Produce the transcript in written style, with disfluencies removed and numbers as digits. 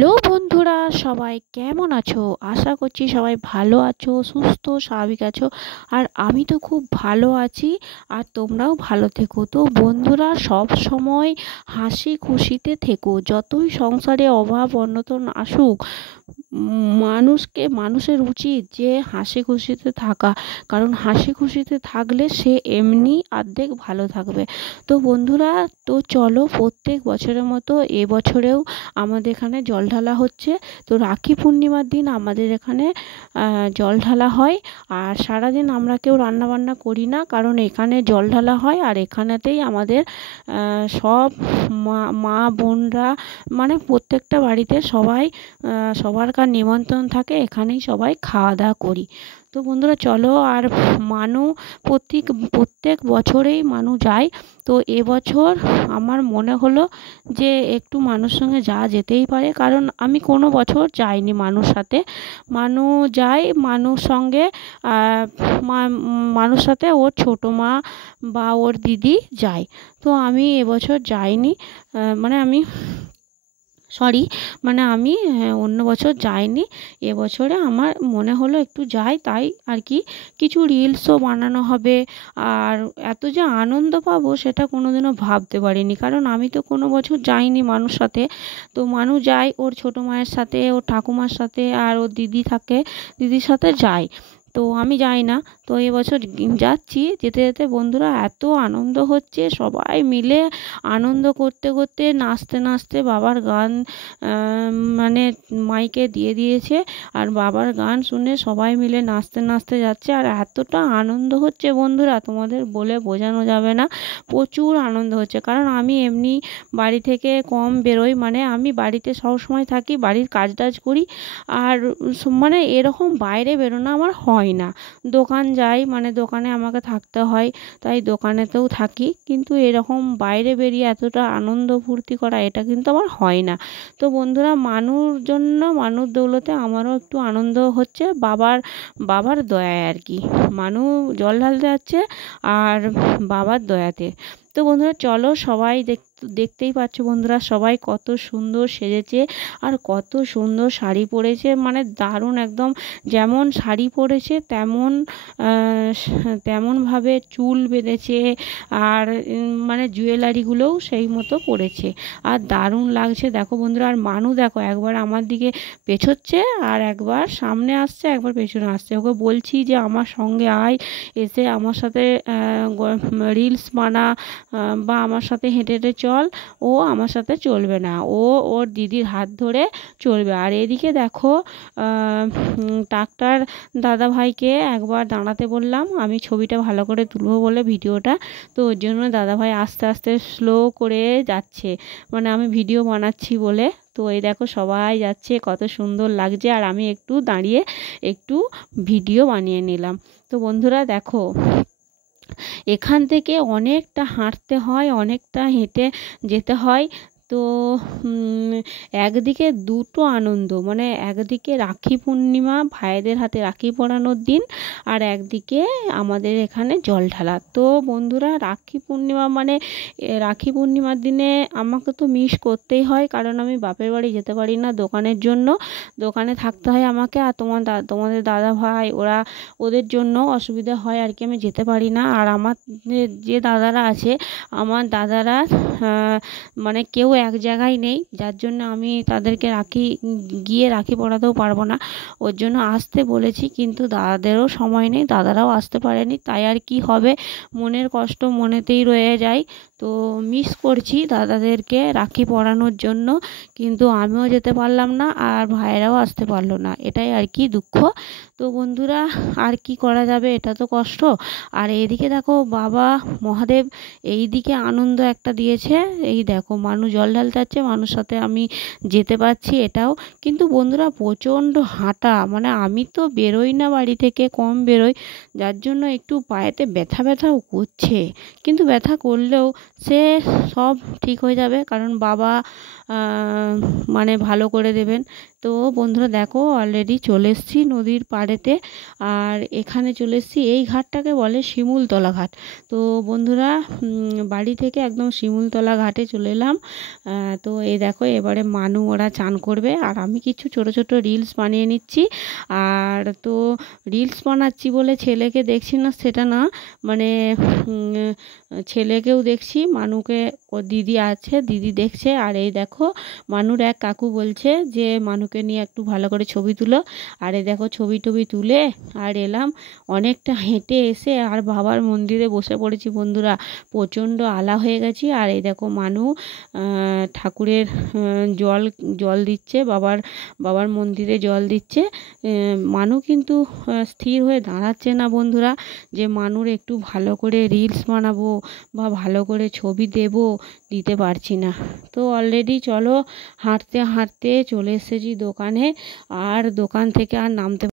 Hello বন্ধুরা, সবাই কেমন আছো? আশা করছি সবাই ভালো আছো, সুস্থ স্বাভাবিক আছো। আর আমি তো খুব ভালো আছি, আর তোমরাও ভালো থেকো। তো বন্ধুরা, সব সময় হাসি খুশিতে থেকো। যতই সংসারে অভাব অনটন আসুক, মানুষের উচিত যে হাসি খুশিতে থাকা। কারণ হাসি খুশিতে থাকলে সে এমনি অর্ধেক ভালো থাকবে। তো বন্ধুরা, তো চলো প্রত্যেক বছরের মতো এবছরেও আমাদের এখানে জল ঢালা হচ্ছে। তো রাখি পূর্ণিমার দিন আমাদের এখানে জল ঢালা হয়। আর সারাদিন আমরা কেউ রান্নাবান্না করি না, কারণ এখানে জল ঢালা হয়। আর এখানেতেই আমাদের সব মা বোনরা, মানে প্রত্যেকটা বাড়িতে সবাই সবারকার নিমন্ত্রণ থাকে, এখানেই সবাই খাওয়া দাওয়া করি। তো বন্ধুরা চলো, আর প্রত্যেক বছরেই যায়। তো এবছর আমার মনে হলো যে একটু মানুষ সঙ্গে যাওয়া যেতেই পারে, কারণ আমি কোনো বছর যাইনি মানুষ সাথে। যাই মানুষ সঙ্গে, মানুষ সাথে ওর ছোটো মা বা ওর দিদি যায়। তো আমি এবছর যাইনি, আমি অন্য বছর যাইনি। এবছরে আমার মনে হলো একটু যাই, তাই আর কি কিছু রিলসও বানানো হবে। আর এত যে আনন্দ পাবো সেটা কোনোদিনও ভাবতে পারিনি, কারণ আমি তো কোনো বছর যাইনি মানুষ সাথে। তো মানুষ যায় ওর ছোটো মায়ের সাথে, ওর ঠাকুমার সাথে, আর ওর দিদি থাকে, দিদির সাথে যায়। তো আমি যাই না। তো এবছর যাচ্ছি। যেতে যেতে বন্ধুরা এত আনন্দ হচ্ছে, সবাই মিলে আনন্দ করতে করতে, নাচতে নাচতে, বাবার গান মানে মাইকে দিয়ে দিয়েছে, আর বাবার গান শুনে সবাই মিলে নাচতে নাচতে যাচ্ছে। আর এতটা আনন্দ হচ্ছে বন্ধুরা, তোমাদের বলে বোঝানো যাবে না। প্রচুর আনন্দ হচ্ছে, কারণ আমি এমনি বাড়ি থেকে কম বেরোই, মানে আমি বাড়িতে সবসময় থাকি, বাড়ির কাজ টাজ করি। আর এরকম বাইরে বেরোনো আমার হয় না। দোকান যাই, দোকানে আমাকে থাকতে হয়, তাই দোকানেতেও থাকি। কিন্তু এরকম বাইরে বেরিয়ে এতটা আনন্দ ফুর্তি করা, এটা কিন্তু আমার হয় না। তো বন্ধুরা, মানুষ দৌলতে আমারও একটু আনন্দ হচ্ছে, বাবার দয়ায় আর কি। জল ঢালতে যাচ্ছে আর বাবার দয়াতে। তো বন্ধুরা চলো, সবাই দেখতেই পাচ্ছ বন্ধুরা, সবাই কত সুন্দর সেজেছে, আর কত সুন্দর শাড়ি পরেছে, দারুণ একদম। যেমন শাড়ি পরেছে তেমনভাবে চুল বেঁধেছে, আর জুয়েলারিগুলোও সেই মতো পরেছে, আর দারুণ লাগছে। দেখো বন্ধুরা, আর দেখো একবার আমার দিকে পেছোচ্ছে, আর একবার সামনে আসছে, একবার পেছনে আসছে। ওকে বলছি যে আমার সঙ্গে আয়, এসে আমার সাথে রিলস বানা, বা আমার সাথে হেঁটে হেঁটে চল। ও আমার সাথে চলবে না, ওর দিদির হাত ধরে চলবে। আর এদিকে দেখো, ডাক্তার দাদা ভাইকে একবার দাঁড়াতে বললাম, আমি ছবিটা ভালো করে তুলবো বলে ভিডিওটা। তো ওর জন্য দাদা ভাই আস্তে আস্তে স্লো করে যাচ্ছে, আমি ভিডিও বানাচ্ছি বলে। তো এই দেখো সবাই যাচ্ছে, কত সুন্দর লাগছে। আর আমি একটু দাঁড়িয়ে একটু ভিডিও বানিয়ে নিলাম। তো বন্ধুরা দেখো, এখান থেকে অনেকটা হাঁটতে হয়, অনেকটা হেঁটে যেতে হয়। তো একদিকে দুটো আনন্দ, একদিকে রাখি পূর্ণিমা, ভাইদের হাতে রাখি পরানোর দিন, আর একদিকে আমাদের এখানে জল ঢালা। তো বন্ধুরা, রাখি পূর্ণিমার দিনে আমাকে তো মিস করতেই হয়, কারণ আমি বাপের বাড়ি যেতে পারি না দোকানের জন্য, দোকানে থাকতে হয় আমাকে। আর তোমাদের দাদা ভাই ওদের জন্য অসুবিধা হয় আর কি, আমি যেতে পারি না। আর আমার যে দাদারা আছে, আমার দাদারা কেউ এক জায়গায় নেই, যার জন্য আমি তাদেরকে গিয়ে রাখি পরাতেও পারবো না। ওর জন্য আসতে বলেছি, কিন্তু দাদাদেরও সময় নেই, দাদারাও আসতে পারেনি। তাই আর কি হবে, মনের কষ্ট মনেতেই রয়ে যায়। তো মিস করছি দাদাদেরকে রাখি পরানোর জন্য, কিন্তু আমিও যেতে পারলাম না, আর ভাইয়েরাও আসতে পারলো না, এটাই আর কি দুঃখ। তো বন্ধুরা, আর কি করা যাবে, এটা তো কষ্ট। আর এইদিকে দেখো, বাবা মহাদেব এইদিকে আনন্দ একটা দিয়েছে। এই দেখো, মানুষ জল ঢালতে যাচ্ছে, মানুষ সাথে আমি যেতে পারছি, এটাও। কিন্তু বন্ধুরা, প্রচণ্ড হাঁটা, আমি তো বেরোই না বাড়ি থেকে, কম বেরোই, যার জন্য একটু পায়েতে ব্যথাও করছে। কিন্তু ব্যথা করলেও সে সব ঠিক হয়ে যাবে, কারণ বাবা ভালো করে দেবেন। তো বন্ধুরা দেখো অলরেডি চলে এসেছি নদীর পাড়েতে। আর এখানে চলে এসেছি, এই ঘাটটাকে বলে শিমুলতলা ঘাট। তো বন্ধুরা বাড়ি থেকে একদম শিমুলতলা ঘাটে চলে এলাম। তো এই দেখো এবারে মানু ওরা চান করবে, আর আমি কিছু ছোট ছোট রিলস বানিয়ে নিচ্ছি। আর তো রিলস বানাচ্ছি বলে ছেলেকে দেখছি না সেটা না, মানে ছেলেকেও দেখছি, মানুকে ও দিদি আছে, দিদি দেখছে। আর এই দেখো মানুর এক কাকু বলছে যে মানুকে নিয়ে একটু ভালো করে ছবি তুলো। আর এই দেখো ছবি টবি তুলে আর এলাম। অনেকটা হেঁটে এসে আর বাবার মন্দিরে বসে পড়েছি বন্ধুরা, প্রচণ্ড আলা হয়ে গেছি। আর এই দেখো মানু ঠাকুরের জল দিচ্ছে, বাবার মন্দিরে জল দিচ্ছে। মানু কিন্তু স্থির হয়ে দাঁড়াচ্ছে না বন্ধুরা, যে মানুর একটু ভালো করে রিলস বানাবো বা ভালো করে ছবি দিতে পারছি না। তো অলরেডি চলো হাঁটতে হাঁটতে চলে এসেছি দোকানে, আর দোকান থেকে আর নামতে